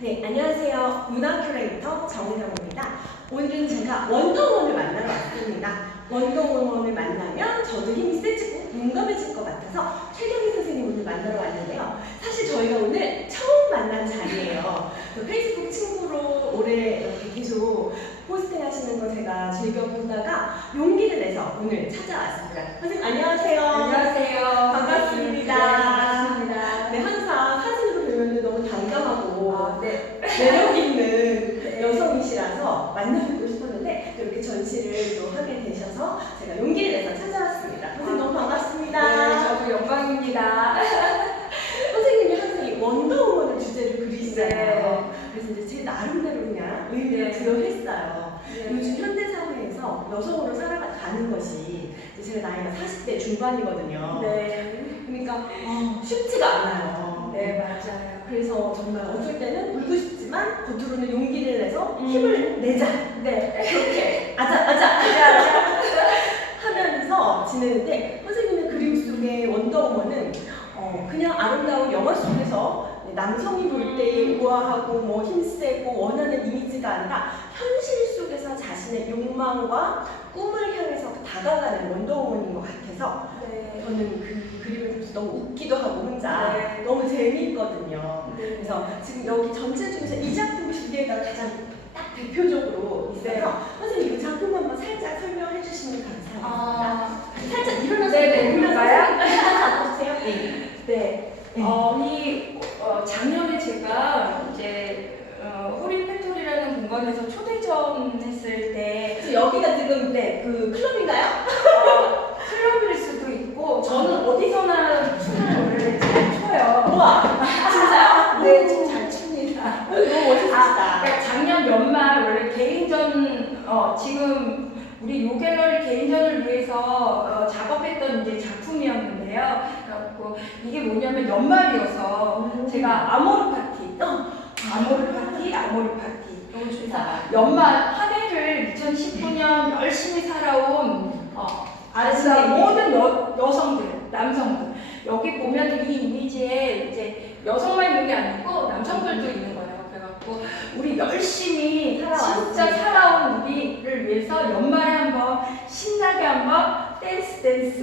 네, 안녕하세요. 문화 큐레이터 정은영입니다. 오늘은 제가 원더우먼을 만나러 왔습니다. 원더우먼을 만나면 저도 힘이 세지고 용감해질 것 같아서 최경희 선생님 오늘 만나러 왔는데요. 사실 저희가 오늘 처음 만난 자리예요. 그 페이스북 친구로 올해 이렇게 계속 포스팅 하시는 거 제가 즐겨보다가 용기를 내서 오늘 찾아왔습니다. 선생님 안녕하세요. 안녕하세요. 반갑습니다. 네, 반갑습니다. 네, 항상 사진으로 보면 너무 당당하고 아, 네. 매력 있는 여성이시라서 만나뵙고 싶었는데 또 이렇게 전시를 또 하게 되셔서 제가 용기를 내서 찾아왔습니다. 선생님 너무 반갑습니다. 네, 저도 영광입니다. 선생님이 항상 이 원더우먼을 주제로 그리시잖아요. 네. 그래서 이제 제 나름대로 그냥 의미를 네. 부여했어요. 네. 요즘 현대 사회에서 여성으로 살아가는 것이 이제 제가 나이가 40대 중반이거든요. 네. 그러니까 어, 쉽지가 않아요. 네, 맞아요. 그래서 정말 어쩔 때는 울고 싶 지만 겉으로는 용기를 내서 음. 힘을 내자 네. 그렇게 아자 아자 아자 하면서 지내는데 선생님의 그림 속의 원더우먼은 어, 그냥 아름다운 영화 속에서 남성이 볼때 우아하고 뭐 힘세고 원하는 이미지가 아니라 현실 속에서 자신의 욕망과 꿈을 향해서 다가가는 원더우먼인 것 같아서 네. 저는 그 그림을 보면서 너무 웃기도 하고 혼자 네. 너무 재미있거든요. 네. 그래서 지금 여기 전체 중에서 이 작품 두 개가 가장 딱 대표적으로 있어서 네. 선생님 이작품 한번 살짝 설명해 주시면 감사하겠습니다. 아, 살짝 일어나서 네, 네, 그럴까요? 잡아주세요. 네. 네. 네. 어, 이 어, 작년에 제가 이제 어, 호리 공간에서 초대전 했을 때 그래서 여기가 지금 네, 그 클럽인가요? 어, 클럽일 수도 있고 저는 어디서나 춤을 원래 잘 춰요. 우와, 진짜요? 네. 좀잘 춥니다. 너무 멋있으시다. 아, 그러니까 작년 연말 원래 개인전 어, 지금 우리 요갤러리 개인전을 위해서 어, 작업했던 이제 작품이었는데요. 그래갖고 이게 뭐냐면 연말이어서 음. 제가 아모르 파티, 어, 아모르 파티, 아모르 파티. 너무 좋다. 연말 한 해를 2019년 열심히 살아온 어, 아름다운. 모든 여, 여성들, 남성들 여기 보면 이 이미지에 이제 여성만 있는 게 아니고 남성들도 있는 거예요. 그래갖고 우리 열심히 살아왔습니다. 진짜 살아온 우리를 위해서 연말에 한번 신나게 한번 댄스 댄스.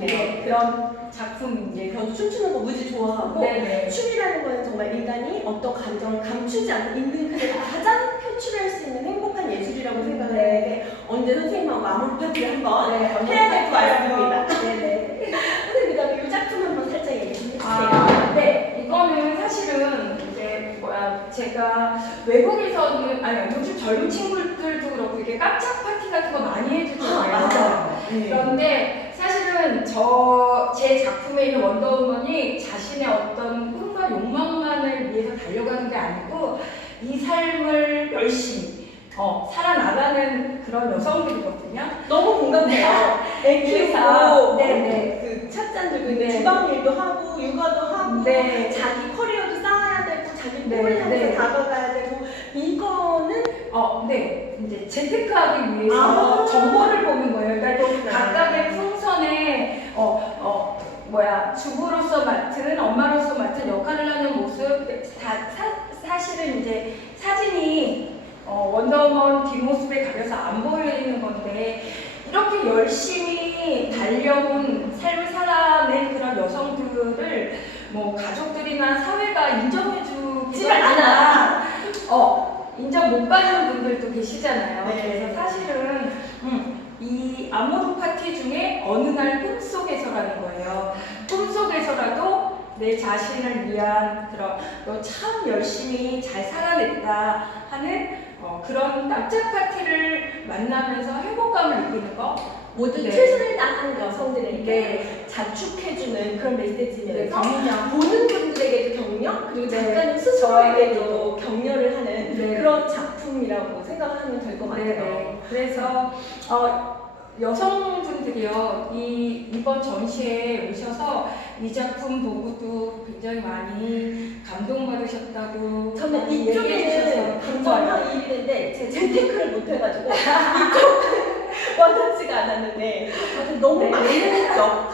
네, 그런 작품인데 저도 춤추는 거 무지 좋아하고 네네. 춤이라는 거는 정말 인간이 어떤 감정을 감추지 않고 있는 그대로 가장 표출할 수 있는 행복한 예술이라고 생각을 했는데 언제 선생님하고 아모르 파티를 한번 네, 해야 될 것 같습니다. 네네. 선생님 그다음에 이 작품 한번 살짝 얘기해 주세요. 아, 네. 이거는 사실은 이제 뭐야 제가 외국에서는 아니 요즘 젊은 친구들도 그렇고 이렇게 깜짝 파티 같은 거 많이 해주잖아요. 네. 그런데 사실은 저 제 작품에 있는 원더우먼이 자신의 어떤 꿈과 욕망만을 위해서 달려가는 게 아니고 이 삶을 열심히 어, 살아나가는 그런 여성들이거든요. 너무 공감돼요. 애 키우고 그래서, 네네. 그 찻잔 들고 있는 네. 주방 일도 하고 육아도 하고 네. 자기 커리어도 쌓아야 되고 자기 네, 꿈을 향해서 네. 다가가야 네. 이제 재테크하기 위해서 아. 정보를 보는 거예요. 그러니까. 각각의 풍선에 어, 어, 뭐야 주부로서 맡은 엄마로서 맡은 역할을 하는 모습 다 사, 사실은 이제 사진이 어, 원더우먼 뒷모습에 가려서 안 보이는 건데 이렇게 열심히 달려온 삶을 살아낸 그런 여성들을 뭐 가족들이나 사회가 인정해주지가 지를 않아. 어 인정 못 받는 분들도 계시잖아요. 네. 그래서 사실은 음, 이 아모르 파티 중에 어느 날 꿈속에서라는 거예요. 꿈속에서라도 내 자신을 위한 그런 너 참 열심히 잘 살아냈다 하는 어, 그런 깜짝 파티를 만나면서 행복감을 느끼는 거. 모두 네. 최선을 다하는 여성들에게 네. 자축해주는 그런 네, 메시지면서 경량. 보는 분들에게도 격려 그리고 네. 작가님 스스로에게도 격려를 하는 네. 그런 작품이라고 생각하면 될 것 같아요. 네, 그래서 어, 여성분들이요 이 이번 전시에 오셔서 이 작품 보고도 굉장히 많이 감동받으셨다고 저는 이쪽에는 감정이 일인데 제 재테크를 못해가지고 이쪽 와닿지가 않았는데 너무 네. 많은 역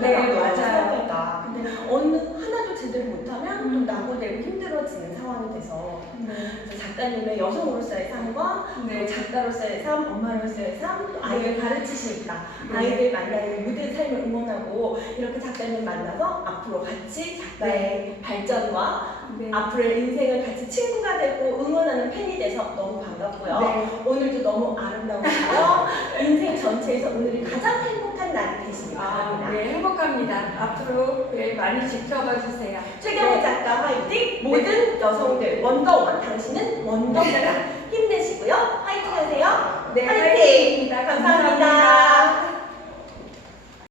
네, 맞아요. 사회가 근데 어느 하나도 제대로 못하면 또 낙오되고 힘들어지는 상황이 돼서 네. 그래서 작가님의 여성으로서의 삶과 네. 또 작가로서의 삶, 엄마로서의 삶, 또 아이를 가르치시니까 네. 아이들 만나는 무대 삶을 응원하고 이렇게 작가님 만나서 앞으로 같이 작가의 발전과 네. 앞으로의 인생을 같이 친구가 되고 응원하는 팬이 돼서 너무 반갑고요. 네. 오늘도 너무 아름다우시고요. 인생 전체에서 오늘이 가장 행복한 날이 되시기 아, 바랍니다. 네, 행복합니다. 앞으로 네, 많이 지켜봐 주세요. 최경호 작가 화이팅! 모든 여성들 원더우먼 당신은 원더우먼 힘내시고요. 화이팅 하세요. 네, 화이팅! 화이팅입니다. 감사합니다.